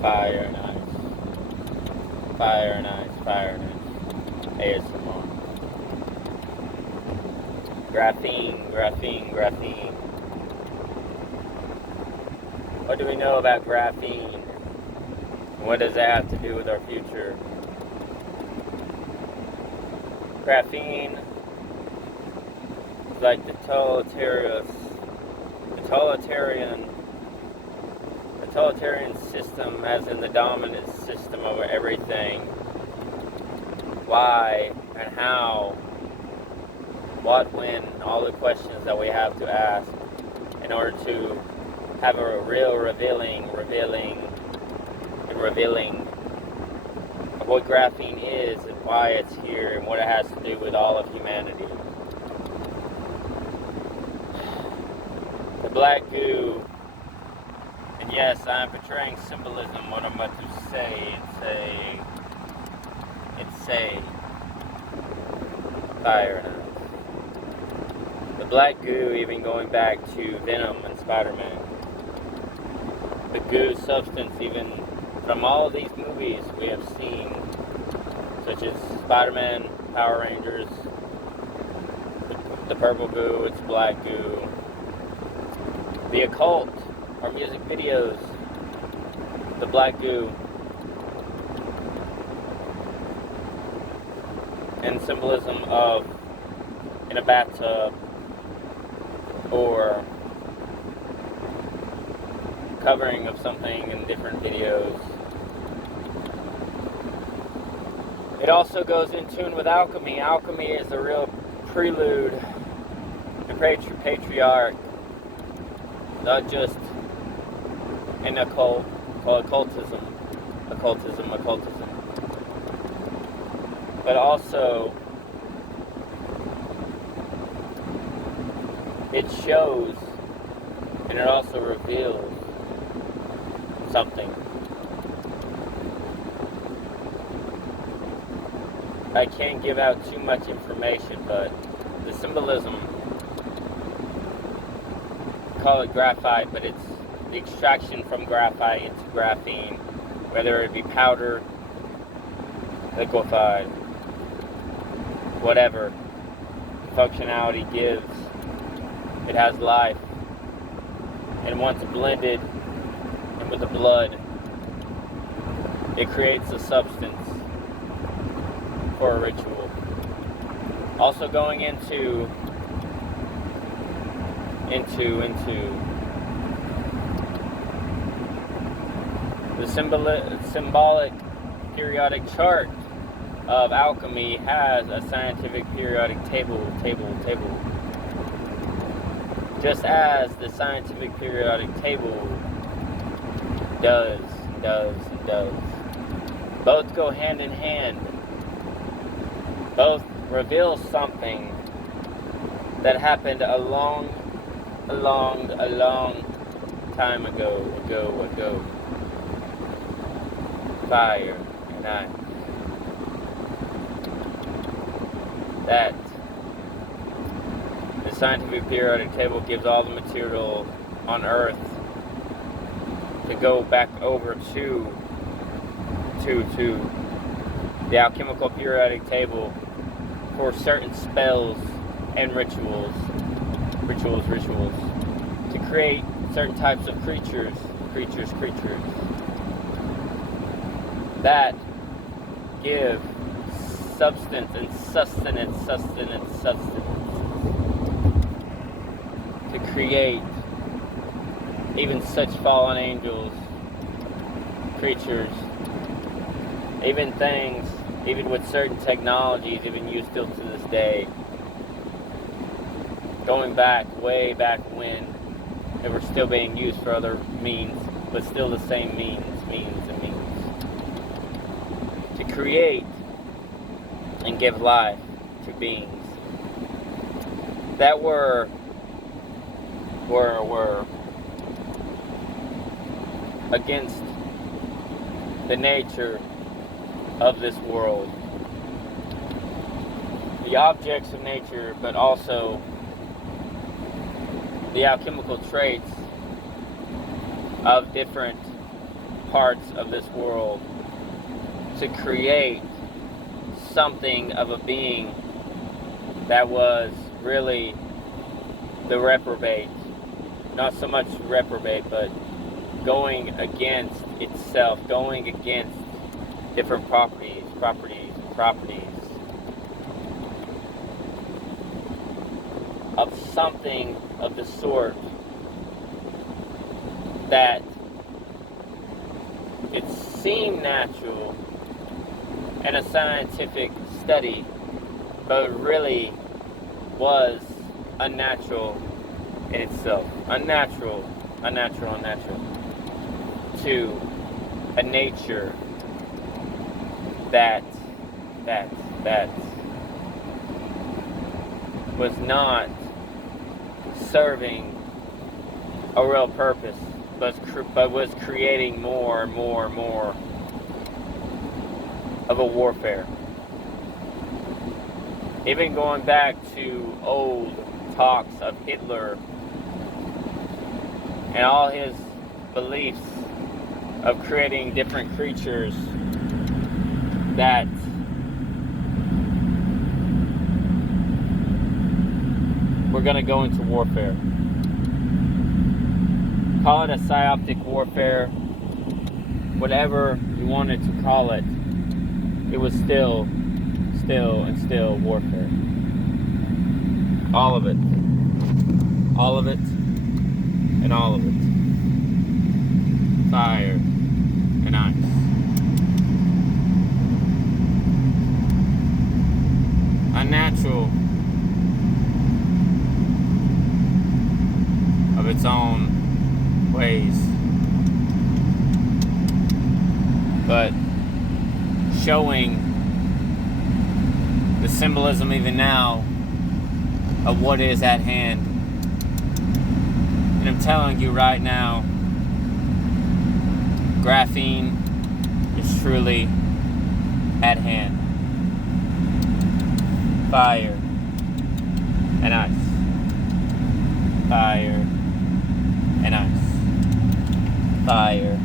Fire and ice. Fire and ice. Fire and ice. A.S.M.R. Graphene, graphene, graphene. What do we know about graphene? What does that have to do with our future? Graphene is like the totalitarian system, as in the dominant system over everything. Why and how, what, when, all the questions that we have to ask in order to have a real revealing of what graphene is and why it's here and what it has to do with all of humanity. The black goo, and yes, I'm portraying symbolism. What I'm about to say, it's a fire and ice. The black goo, even going back to Venom and Spider-Man. The goo substance, even from all of these movies we have seen, such as Spider-Man, Power Rangers, the purple goo, it's black goo. The occult, our music videos, the black goo. And symbolism of in a bathtub or covering of something in different videos. It also goes in tune with alchemy. Alchemy is a real prelude to patriarch, not just an occult, called occultism, but also it shows and it also reveals something. I can't give out too much information, but the symbolism, call it graphite, but it's the extraction from graphite into graphene, whether it be powdered, liquefied, whatever functionality gives. It has life, and once blended and with the blood, it creates a substance for a ritual. Also going into the symbolic periodic chart of alchemy has a scientific periodic table. Just as the scientific periodic table does. Both go hand in hand. Both reveal something that happened a long time ago. Fire and ice. That the scientific periodic table gives all the material on Earth to go back over to the alchemical periodic table for certain spells and rituals to create certain types of creatures that give substance and sustenance to create even such fallen angels, creatures, even things, even with certain technologies even used still to this day, going back, way back when they were still being used for other means, but still the same means to create and give life to beings that were against the nature of this world, the objects of nature, but also the alchemical traits of different parts of this world to create something of a being that was really the reprobate. Not so much reprobate, but going against itself, going against different properties of something of the sort that it seemed natural in a scientific study, but really was unnatural in itself. Unnatural to a nature that was not serving a real purpose, but was creating more and more of a warfare. Even going back to old talks of Hitler and all his beliefs of creating different creatures that were going to go into warfare. Call it a psyoptic warfare, whatever you wanted to call it. It was still warfare. All of it. All of it. And all of it. Fire and ice. Unnatural of its own ways, but showing the symbolism even now of what is at hand. And I'm telling you right now, graphene is truly at hand. Fire and ice. Fire and ice. Fire